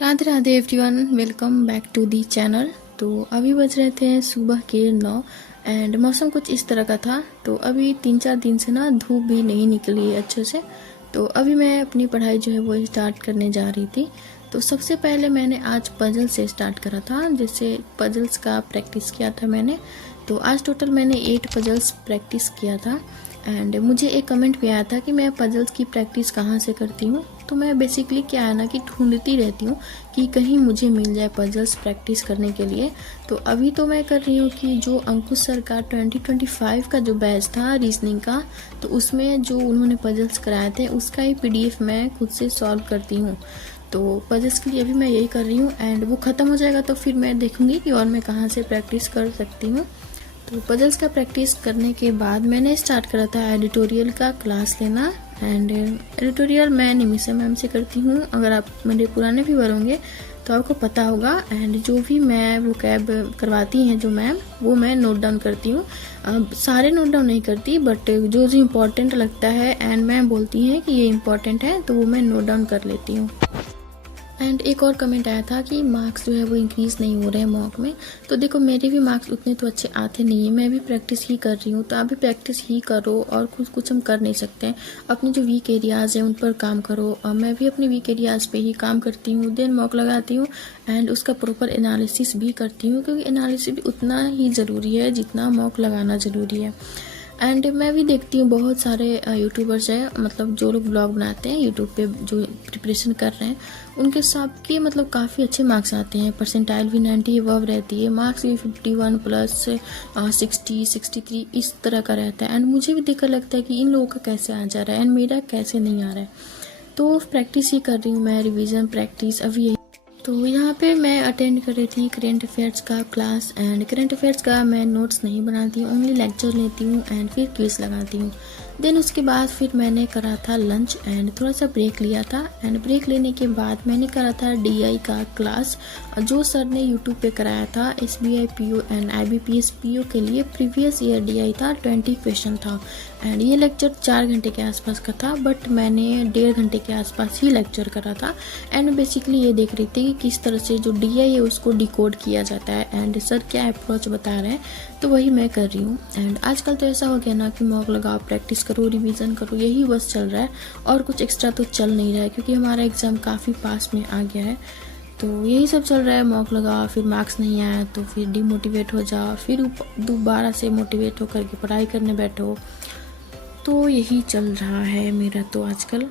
Radhe Radhe everyone, welcome back to the channel. तो अभी बज रहे थे सुबह के 9 एंड मौसम कुछ इस तरह का था। तो अभी 3-4 दिन से ना धूप भी नहीं निकली है अच्छे से। तो अभी मैं अपनी पढ़ाई जो है वो स्टार्ट करने जा रही थी। तो सबसे पहले मैंने आज पजल से स्टार्ट करा था, जैसे पजल्स का प्रैक्टिस किया था मैंने। तो आज टोटल मैंने 8 पजल्स प्रैक्टिस किया था एंड मुझे एक कमेंट भी आया था कि मैं पजल्स की प्रैक्टिस कहाँ से करती हूँ। तो मैं बेसिकली क्या है ना कि ढूंढती रहती हूँ कि कहीं मुझे मिल जाए पजल्स प्रैक्टिस करने के लिए। तो अभी तो मैं कर रही हूँ कि जो अंकुश सर का 2025 का जो बैच था रीजनिंग का, तो उसमें जो उन्होंने पजल्स कराए थे उसका ही PDF मैं खुद से सॉल्व करती हूँ। तो पजल्स के लिए अभी मैं यही कर रही हूँ एंड वो ख़त्म हो जाएगा तो फिर मैं देखूँगी कि और मैं कहाँ से प्रैक्टिस कर सकती हूँ। तो पजल्स का प्रैक्टिस करने के बाद मैंने स्टार्ट करा था एडिटोरियल का क्लास लेना एंड एडिटोरियल मैं निमिषा मैम से करती हूँ। अगर आप मेरे पुराने व्यूअर होंगे तो आपको पता होगा। एंड जो भी मैं वो कैब करवाती हैं जो मैम, वो मैं नोट डाउन करती हूँ। सारे नोट डाउन नहीं करती बट जो जो इम्पोर्टेंट लगता है एंड मैम बोलती हैं कि ये इम्पोर्टेंट है तो वो मैं नोट डाउन कर लेती हूँ। एंड एक और कमेंट आया था कि मार्क्स जो है वो इंक्रीज़ नहीं हो रहे हैं मॉक में। तो देखो मेरे भी मार्क्स उतने तो अच्छे आते नहीं हैं, मैं भी प्रैक्टिस ही कर रही हूँ। तो आप भी प्रैक्टिस ही करो और कुछ हम कर नहीं सकते हैं। अपने जो वीक एरियाज़ हैं उन पर काम करो। मैं भी अपने वीक एरियाज़ पे ही काम करती हूँ, देन मॉक लगाती हूँ एंड उसका प्रॉपर एनालिसिस भी करती हूँ, क्योंकि एनालिसिस भी उतना ही ज़रूरी है जितना मॉक लगाना ज़रूरी है। एंड मैं भी देखती हूँ बहुत सारे यूट्यूबर्स हैं, मतलब जो लोग ब्लॉग बनाते हैं यूट्यूब पे जो प्रिपरेशन कर रहे हैं, उनके सबके मतलब काफ़ी अच्छे मार्क्स आते हैं। परसेंटाइल भी 90 अबव रहती है, मार्क्स भी 51 प्लस 60 63 इस तरह का रहता है। एंड मुझे भी देखकर लगता है कि इन लोगों का कैसे आ जा रहा है एंड मेरा कैसे नहीं आ रहा है। तो प्रैक्टिस ही कर रही हूँ मैं, रिविज़न प्रैक्टिस अभी। तो यहाँ पे मैं अटेंड कर रही थी करेंट अफेयर्स का क्लास एंड करेंट अफेयर्स का मैं नोट्स नहीं बनाती हूँ, ओनली लेक्चर लेती हूँ एंड फिर क्विज लगाती हूँ। देन उसके बाद फिर मैंने करा था लंच एंड थोड़ा सा ब्रेक लिया था एंड ब्रेक लेने के बाद मैंने करा था DI का क्लास, जो सर ने यूट्यूब पे कराया था। SBI PO and IBPS PO के लिए प्रीवियस ईयर DI था, 20 क्वेश्चन था एंड ये लेक्चर 4 घंटे के आसपास का था बट मैंने 1.5 घंटे के आसपास ही लेक्चर करा था। एंड बेसिकली ये देख रही थी कि किस तरह से जो DI है उसको डिकोड किया जाता है एंड सर क्या अप्रोच बता रहे हैं, तो वही मैं कर रही हूँ। एंड आजकल तो ऐसा हो गया ना कि मॉक लगाओ, प्रैक्टिस करो, रिवीजन करो, यही बस चल रहा है और कुछ एक्स्ट्रा तो चल नहीं रहा है, क्योंकि हमारा एग्ज़ाम काफ़ी पास में आ गया है। तो यही सब चल रहा है, मॉक लगाओ, फिर मार्क्स नहीं आया तो फिर डिमोटिवेट हो जाओ, फिर दोबारा से मोटिवेट होकर के पढ़ाई करने बैठो। तो यही चल रहा है मेरा तो आजकल।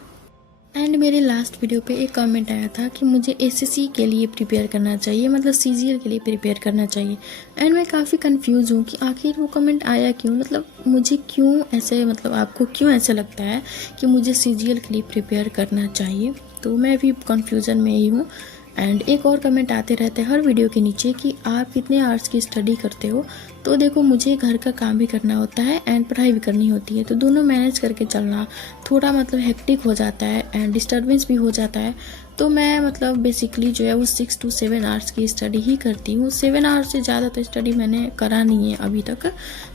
एंड मेरे लास्ट वीडियो पे एक कमेंट आया था कि मुझे SSC के लिए प्रिपेयर करना चाहिए, मतलब CGL के लिए प्रिपेयर करना चाहिए। एंड मैं काफ़ी कंफ्यूज हूँ कि आखिर वो कमेंट आया क्यों, मतलब मुझे क्यों ऐसे, मतलब आपको क्यों ऐसा लगता है कि मुझे CGL के लिए प्रिपेयर करना चाहिए। तो मैं भी कन्फ्यूज़न में ही हूँ। एंड एक और कमेंट आते रहते हैं हर वीडियो के नीचे कि आप कितने आवर्स की स्टडी करते हो। तो देखो मुझे घर का काम भी करना होता है एंड पढ़ाई भी करनी होती है, तो दोनों मैनेज करके चलना थोड़ा मतलब हेक्टिक हो जाता है एंड डिस्टर्बेंस भी हो जाता है। तो मैं मतलब बेसिकली जो है वो 6 to 7 आवर्स की स्टडी ही करती हूँ। 7 आवर्स से ज़्यादा तो स्टडी मैंने करा नहीं है अभी तक,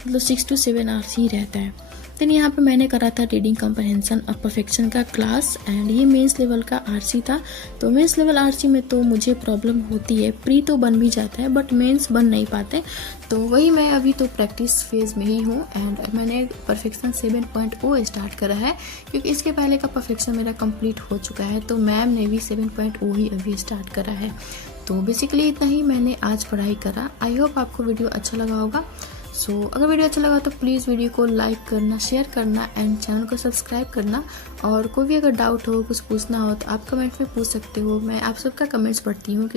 मतलब 6 to 7 आवर्स ही रहता है। देन यहाँ पे मैंने करा था रीडिंग कम्प्रहेंशन और परफेक्शन का क्लास एंड ये मेंस लेवल का RC था। तो मेंस लेवल RC में तो मुझे प्रॉब्लम होती है, प्री तो बन भी जाता है बट मेंस बन नहीं पाते। तो वही मैं अभी तो प्रैक्टिस फेज में ही हूँ एंड मैंने परफेक्शन 7.0 स्टार्ट करा है, क्योंकि इसके पहले का परफेक्शन मेरा कंप्लीट हो चुका है। तो मैम ने भी 7.0 ही अभी स्टार्ट करा है। तो बेसिकली इतना ही मैंने आज पढ़ाई करा। आई होप आपको वीडियो अच्छा लगा होगा। सो अगर वीडियो अच्छा लगा तो प्लीज़ वीडियो को लाइक करना, शेयर करना एंड चैनल को सब्सक्राइब करना। और कोई भी अगर डाउट हो, कुछ पूछना हो तो आप कमेंट में पूछ सकते हो, मैं आप सबका कमेंट्स पढ़ती हूँ।